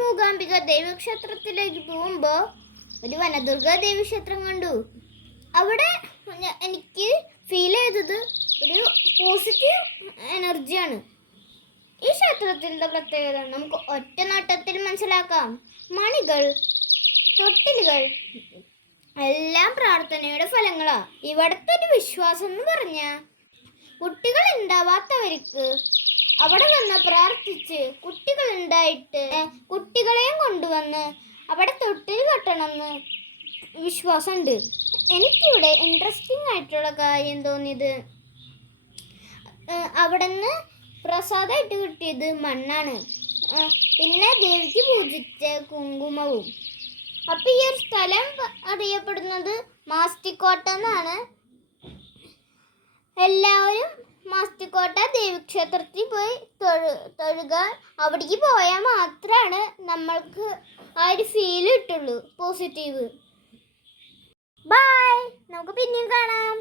മൂകാംബിക ദേവീക്ഷേത്രത്തിലേക്ക് പോകുമ്പോൾ ഒരു വനദുർഗ ദേവീക്ഷേത്രം കണ്ടു. അവിടെ എനിക്ക് ഫീൽ ചെയ്തത് ഒരു പോസിറ്റീവ് എനർജിയാണ്. ഈ ക്ഷേത്രത്തിൻ്റെ പ്രത്യേകത നമുക്ക് ഒറ്റ നോട്ടത്തിൽ മനസ്സിലാക്കാം. മണികൾ, തൊട്ടിലുകൾ എല്ലാം പ്രാർത്ഥനയുടെ ഫലങ്ങളാ. ഇവിടുത്തെ ഒരു വിശ്വാസം എന്ന് പറഞ്ഞാൽ കുട്ടികൾ ഉണ്ടാവാത്തവർക്ക് അവിടെ വന്ന് പ്രാർത്ഥിച്ച് കുട്ടികൾ ഉണ്ടായിട്ട് കുട്ടികളെയും കൊണ്ടുവന്ന് അവിടെ തൊട്ടിൽ കെട്ടണമെന്ന് വിശ്വാസമുണ്ട്. എനിക്കിവിടെ ഇൻട്രസ്റ്റിംഗ് ആയിട്ടുള്ള കാര്യം തോന്നിയത് അവിടെ നിന്ന് പ്രസാദമായിട്ട് കിട്ടിയത് മണ്ണാണ്, പിന്നെ ദേവിക്ക് പൂജിച്ച കുങ്കുമവും. അപ്പം ഈ ഒരു സ്ഥലം അറിയപ്പെടുന്നത് മാസ്തിക്കോട്ട എന്നാണ്. എല്ലാവരും മാസ്തിക്കോട്ട ദേവീക്ഷേത്രത്തിൽ പോയി തൊഴുക. അവിടേക്ക് പോയാൽ മാത്രമാണ് നമ്മൾക്ക് ആ ഒരു ഫീൽ കിട്ടുള്ളൂ, പോസിറ്റീവ്. ബൈ, നമുക്ക് പിന്നെയും കാണാം.